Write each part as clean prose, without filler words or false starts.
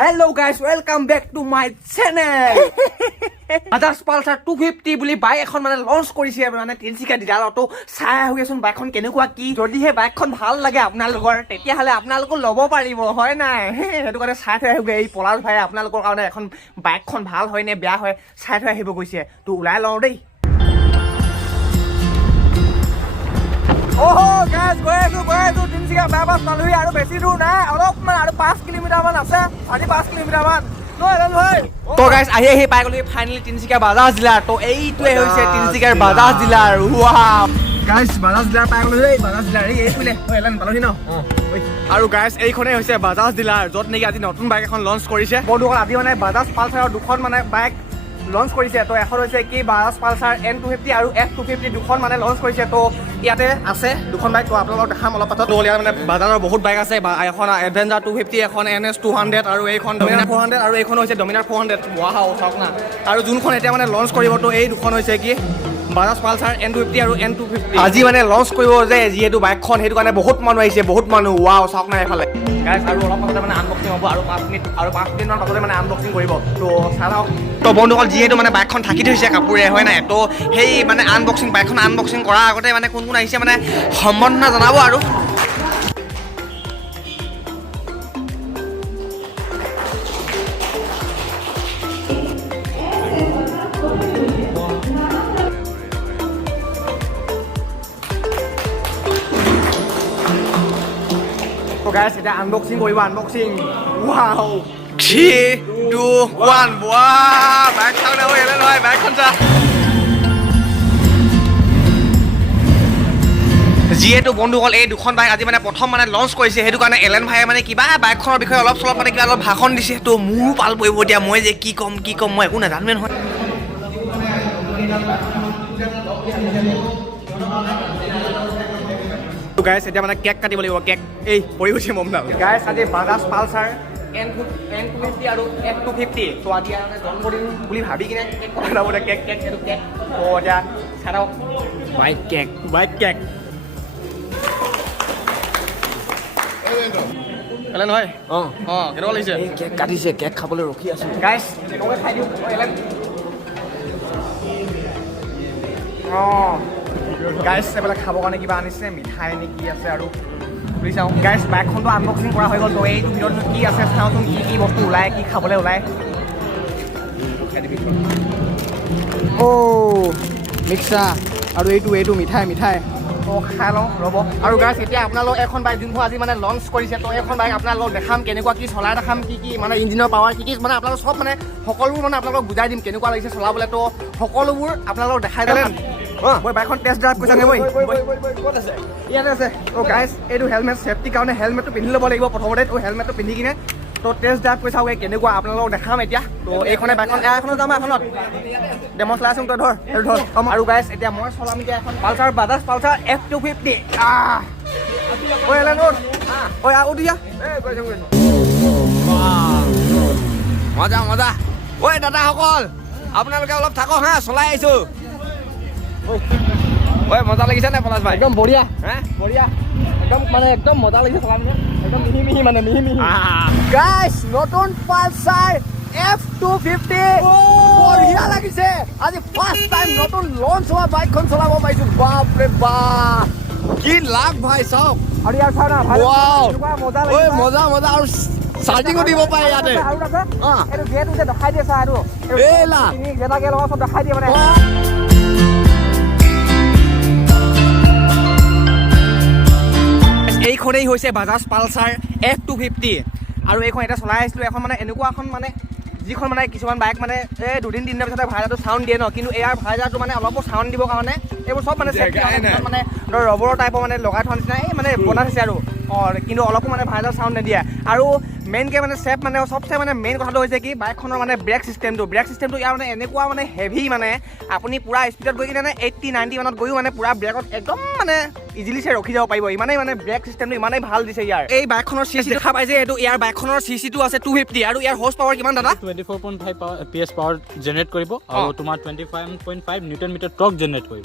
Hello guys, welcome back to my channel. Bajaj Pulsar 250 বুলি bike এখন মানে launch কৰিছে মানে তিনচিকা ডিলাৰটো চাই আহোগেচোন বাইকখন কেনেকুৱা কি যদিহে বাইকখন ভাল লাগে আপোনালোকৰ তেতিয়াহলে আপোনালোক ল'ব পাৰিব হয় নাই হেতু কাৰণে চাই থৈ আহোগে এই পলাশ ভাই আপোনালোকৰ কাৰণে এখন বাইকখন ভাল হয় নে বেয়া হয় চাই থৈ আহিব গৈছে তো উলাই লওঁ দেই ओहो गाइस गएछु तिनसिका बाबास पालुही আৰু বেছি দূৰ নাই অলপমান আৰু 5 কিলোমিটাৰ মান আছে 5.5 কিলোমিটাৰ মান নয়ন ভাই তো গাইস আহি পাই গলি ফাইনালি তিনচিকা বাজাজ ডিলাৰ তো এইটোৱে হৈছে তিনচিকাৰ Bajaj dealer wow guys Bajaj dealer পাই গলি এই বাজাজ ডিলাৰ এইফালে এলান পালহি ন আৰু গাইস এইখনে হৈছে বাজাজ ডিলাৰ যত নেকি আজি নতুন বাইক এখন লঞ্চ কৰিছে বন্ধুসকল আজি মানে বাজাজ পালচাৰৰ দুখন মানে বাইক লঞ্চ কৰিছে তো এখন হৈছে কি বাজাজ পালচাৰ N250 আৰু F250 দুখন মানে লঞ্চ কৰিছে তো ইয়াতে আছে দুখন বাইক তো আপোনালোকক দেখাম অলপ পাছত ইয়াত মানে বাজাজৰ বহুত বাইক আছে এখন এডভেঞ্চাৰ 250 এখন NS 200 আৰু এইখন ডমিনাৰ 400 আৰু এইখন হৈছে ডমিনাৰ 400 ওয়াও চাওক না আৰু যোনখন এতিয়া মানে লঞ্চ কৰিব তো এই দুখন হৈছে কি বাজাজ পালচাৰ N250 আৰু N250 আজি মানে লঞ্চ কৰিব যে যিহেতু বাইকখন হেতু কাৰণে বহুত মানুহ আহিছে বহুত মানুহ ওয়াও চাওক না এফালে গাইস আৰু অলপ পাছতে মানে আনবক্সিং হ'ব আৰু 5 মিনিট মান পাছতে মানে আনবক্সিং কৰিব তো চাওক তো বন্ধুসকল যিহেতু মানে বাইকখন থাকি থৈছে কাপোৰে হয় নাই তো সেই মানে আনবক্সিং বাইকখন আনবক্সিং কৰাৰ আগতে মানে কোন কোন আহিছে মানে সম্বন্ধনা জনাব আৰু তো গাইস এটা আনবক্সিং কৰিব আনবক্সিং ওয়াও 3 2 1 ওয়াও বাইক চাওনে হৈ এলে নহয় বাইকখন চা যিহেতু বন্ধুসকল এই দুখন বাইক আজি মানে প্ৰথম মানে লঞ্চ কৰিছে হেতু কাৰণে এলেন ভাইয়ে মানে কিবা বাইকখনৰ বিষয়ে অলপ চলপ মানে কিবা অলপ ভাষণ দিছে তো মোৰ পাল পৰিব দিয়া মই যে কি কম মই একো নাজানোৱে নহয় তো গাইস এটা মানে কেক কাটিব লাগিব কেক এই পৰি গৈছে মমডাল গাইস আজি বাজাজ পালচাৰ N250 আৰু F250 তো আজি মানে জন্মদিন বুলি ভাবি কিনে কেক কটাব দে কেক এটো কেক তো এটা ছাড়াও বাইক কেক এলেন হয় কেনেকুৱা লাগিছে কেক কাটিছে কেক খাবলৈ ৰখি আছো গাইস কেকৈ খাই দিও এলেন গাইস এবেলা খাবৰ কাৰণে কিবা আনিছে মিঠাই নে কি আছে আৰু বুজি চাওঁ গাইস বাইকখনটো আনবক্সিং কৰা হৈ গ'ল তো এইটো ভিডিঅ'টো কি আছে চাওঁচোন কি বস্তু ওলায় কি খাবলৈ ওলায় মিক্সা আৰু এইটো মিঠাই তো খাই লওঁ ৰ'ব আৰু গাইস এতিয়া আপোনালোক এখন বাইক যোনখন আজি মানে লঞ্চ কৰিছে তো এখন বাইক আপোনালোকক দেখাম কেনেকুৱা কি চলাই দেখাম কি মানে ইঞ্জিনৰ পাৱাৰ কি মানে আপোনালোক চব মানে সকলোবোৰ মানে আপোনালোকক বুজাই দিম কেনেকুৱা লাগিছে চলাবলৈ তো সকলোবোৰ আপোনালোকক দেখাই দিম মই বাইকখন টেষ্ট ড্ৰাইভ কৰিছানে মই ক'ত আছে ইয়াতে আছে তো গাইস এইটো হেলমেট সেফটি কাৰণে হেলমেটটো পিন্ধি ল'ব লাগিব প্ৰথমতে তো হেলমেটটো পিন্ধি কিনে তো টেষ্ট ড্ৰাইভ কৰি চাওঁগে কেনেকুৱা আপোনালোকক দেখাম এতিয়া তো এইখনে বাইকখন এখনত যাম এখনত ডেমনষ্ট্ৰেশ্যন তই ধৰ আৰু গাইস এতিয়া মই চলাম এতিয়া এখন পালচাৰ বাজাজ পালচাৰ F250 ঐ এলেন ঐ উঠিয়া মজা ঐ দাদাসকল আপোনালোকে অলপ থাকক হা চলাই আহিছোঁ ঐ মজা লাগিছে নে পলাশ ভাই একদম বঢ়িয়া বঢ়িয়া একদম মজা লাগিছে চলাবলৈ একদম মিহি মানে গাইস নতুন পালচাৰ F250 বঢ়িয়া লাগিছে আজি ফাৰ্ষ্ট টাইম নতুন লঞ্চ হোৱা বাইকখন চলাব পাইছো বাপৰে বাপ কি লাভ ভাই চাওক আৰু ইয়াৰ চাও না ভাই মজা লাগিছে মজা আৰু চাৰ্জিংও দিব পাৰে ইয়াতে এইটো গেটটো যে দেখাই দিয়ে চা আৰু এলা যেটাকে লগা সব দেখাই দিয়ে মানে এইখনেই হৈছে বাজাজ পালচাৰ F250 আৰু এইখন এটা চলাই আহিছিলোঁ এখন মানে এনেকুৱা এখন মানে যিখন মানে কিছুমান বাইক মানে এই দুদিন তিনিদিনৰ পিছতে ভাইজাৰটো চাউণ্ড দিয়ে ন কিন্তু ইয়াৰ ভাইজাৰটো মানে অলপো চাউণ্ড দিবৰ কাৰণে এইবোৰ চব মানে মানে ৰবৰৰ টাইপৰ মানে লগাই থোৱা নিচিনা এই মানে বনাই থৈছে আৰু কিন্তু অলপো মানে ভাইজাৰ চাউণ্ড নিদিয়ে আৰু মেইনকৈ মানে চেফ মানে চবচে মানে মেইন কথাটো হৈছে কি বাইকখনৰ মানে ব্ৰেক চিষ্টেমটো ইয়াৰ মানে এনেকুৱা মানে হেভি মানে আপুনি পূৰা স্পীডত গৈ কিনে 80-90 মানত গৈও মানে পূৰা ব্ৰেকত একদম মানে ইজিলি চে ৰখি যাব পাৰিব ইমানেই মানে ব্ৰেক চিষ্টেমটো ইমানেই ভাল দিছে ইয়াৰ এই বাইকখনৰ চিচি দেখা পাইছে এইটো ইয়াৰ বাইকখনৰ চিচিটো আছে 250 আৰু ইয়াৰ হৰ্চ পাৱাৰ কিমান দাদা 24.5 PS পাৱাৰ জেনেৰেট কৰিব আৰু তোমাৰ 25.5 নিউটন মিটাৰ টৰ্ক জেনেৰেট কৰিব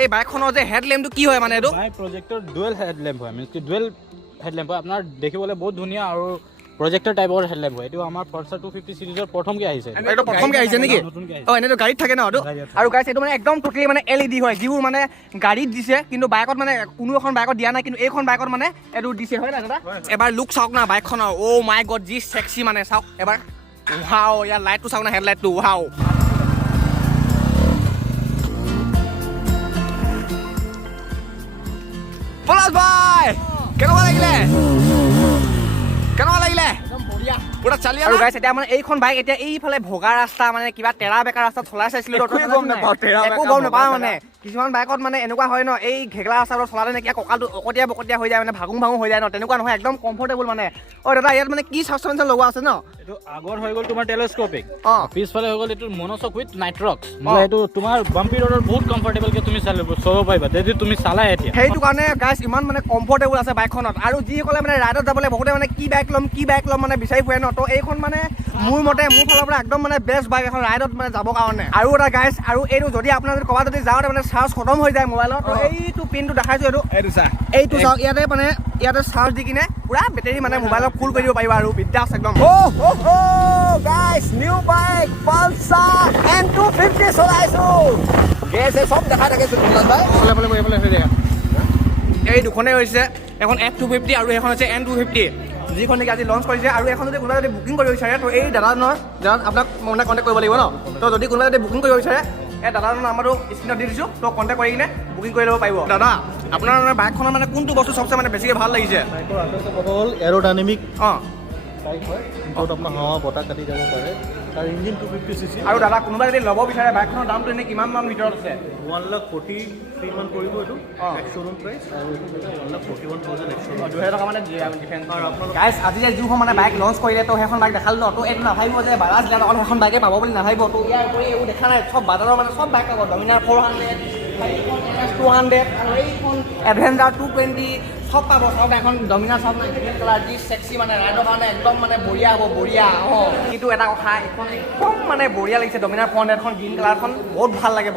এই বাইকখনৰ যে হেডলেম্পটো কি হয় মানে এইটো প্ৰজেক্টৰ ডুৱেল হেডলেম্প হয় মানে ডুৱেল হেডলেম্প হয় আপোনাৰ দেখিবলৈ বহুত ধুনীয়া আৰু প্ৰজেক্টৰ টাইপৰ হেডলাইট হয়। এইটো আমাৰ Pulsar 250 সিৰিজৰ প্ৰথমকৈ আহিছে। এইটো প্ৰথমকৈ আহিছে নেকি? এনেটো গাড়ীত থাকে ন এইটো? আৰু গাইছ এইটো মানে একদম টোটেলি মানে LED হয়, যিবোৰ মানে গাড়ীত দিছে কিন্তু বাইকত মানে কোনো এখন বাইকত দিয়া নাই, কিন্তু এইখন বাইকত মানে এইটো দিছে হয় না দাদা? এবাৰ লুক চাওক না বাইকখনৰ, অ' মাই গড যি সেক্সি মানে চাওক এবাৰ। ৱাও, ইয়াৰ লাইটটো চাওক না, হেডলাইটটো ৱাও। পলাশ ভাই কেনেকুৱা লাগিলে? কেনেকুৱা লাগিলে? পুৰা চালি আৰু গাইছ এতিয়া মানে এইখন বাইক এতিয়া এইফালে ভগা ৰাস্তা মানে কিবা তেৰা বেকা ৰাস্তা চলাই চাইছিলো, একো গম নাপাওঁ মানে। কিছুমান বাইকত মানে এনেকুৱা হয় ন, এই ঘেগলা ৰাস্তাবোৰ চলালে নেকি কঁকালটো অকতীয়া বকতীয়া হৈ যায়, মানে ভাগুং হৈ যায় ন, তেনেকুৱা নহয়, একদম কমফৰ্টেবল মানে। অ' দাদা ইয়াত মানে কি ছাছপেনশ্যন লগোৱা আছে ন? এইটো আগৰ হৈ গ'ল তোমাৰ টেলিস্কোপিক, পিছফালে হৈ গ'ল এইটো মনোচক উইথ নাইট্ৰক্স। এইটো তোমাৰ বাম্পি ৰোডত বহুত কমফৰ্টেবলকে তুমি চলাব পাৰিবা, যদি তুমি চালাই এতিয়া। সেইটো কাৰণে গাইছ ইমান মানে কমফৰ্টেবল আছে বাইকখনত। আৰু যিসকলে মানে ৰাইডত যাবলৈ বহুতে মানে কি বাইক ল'ম মানে বিচাৰি ফুৰে ন, তো এইখন মানে মোৰ মতে মোৰ ফালৰ পৰা একদম মানে বেষ্ট বাইক এখন ৰাইডত মানে যাবৰ কাৰণে। আৰু এটা গাইছ, আৰু এইটো যদি আপোনাৰ যদি ক'ৰবাত যদি যাওঁতে মানে চাৰ্জ খতম হৈ যায় মোবাইলত, তো এইটো পিনটো দেখাইছো, এইটো চাওক, ইয়াতে মানে ইয়াতে চাৰ্জ দি কিনে পুৰা বেটেৰী মানে মোবাইলত ফুল কৰি দিব পাৰিবা আৰু বিন্দাছ একদম। Guys new bike Pulsar N250 চলাইছো, গেছ চব দেখা থাকিছো এই দুখনেই হৈছে, এখন F250 আৰু এখন হৈছে N250, যিখন নেকি আজি লঞ্চ কৰিছে। আৰু এখন যদি কোনোবাই যদি বুকিং কৰিব বিচাৰে তো এই দাদাজনৰ আপোনাক মানে কণ্টেক্ট কৰিব লাগিব ন, তো যদি কোনোবাই যদি বুকিং কৰিব বিচাৰে এই দাদাজনৰ নাম্বাৰটো স্ক্ৰীণত দি দিছোঁ, তো কণ্টেক্ট কৰি কিনে বুকিং কৰি ল'ব পাৰিব। দাদা আপোনাৰ মানে বাইকখনৰ মানে কোনটো বস্তু চবচে মানে বেছিকৈ ভাল লাগিছে? বাইকৰ আটাইতকৈ কথা হ'ল এৰোডাইনামিক অঁ বাইক হয়, য'ত আপোনাৰ হাৱা বতাহ কাটি যাব পাৰে। তাৰ ইঞ্জিন 250cc। আৰু দাদা কোনোবাই যদি ল'ব বিচাৰে বাইকখনৰ দামটো এনেই কিমান মান ভিতৰত আছে? 1,43,000 মান পৰিব এইটো শ্ব'ৰুম প্ৰাইচ, আৰু এইটো 1,41,000 এক্সট্ৰা। 2,000 টকা মানে ডিফাৰেঞ্চ। গাইছ আজি যে যিখন মানে বাইক লঞ্চ কৰিলে তো সেইখন বাইক দেখালো ন, তো এইটো নাভাবিব যে বাজাজ ডিলাৰত অকল সেইখন বাইকে পাব বুলি নাভাবিব। তো ইয়াৰ উপৰি এইবোৰ দেখা নাই, চব বাজাৰৰ মানে চব বাইক পাব, ডমিনাৰ 400, 200 আৰু এইখন এডভেঞ্চাৰ 220 সব পাব। চব এখন ডমিনাৰ চব নাই, গ্ৰীণ কালাৰ যি সেক্সি মানে ৰাইডৰ কাৰণে একদম মানে বঢ়িয়া হ'ব, বঢ়িয়া। কিন্তু এটা কথা, এইখন একদম মানে বঢ়িয়া লাগিছে, ডমিনাৰ 400খন গ্ৰীণ কালাৰখন বহুত ভাল লাগে।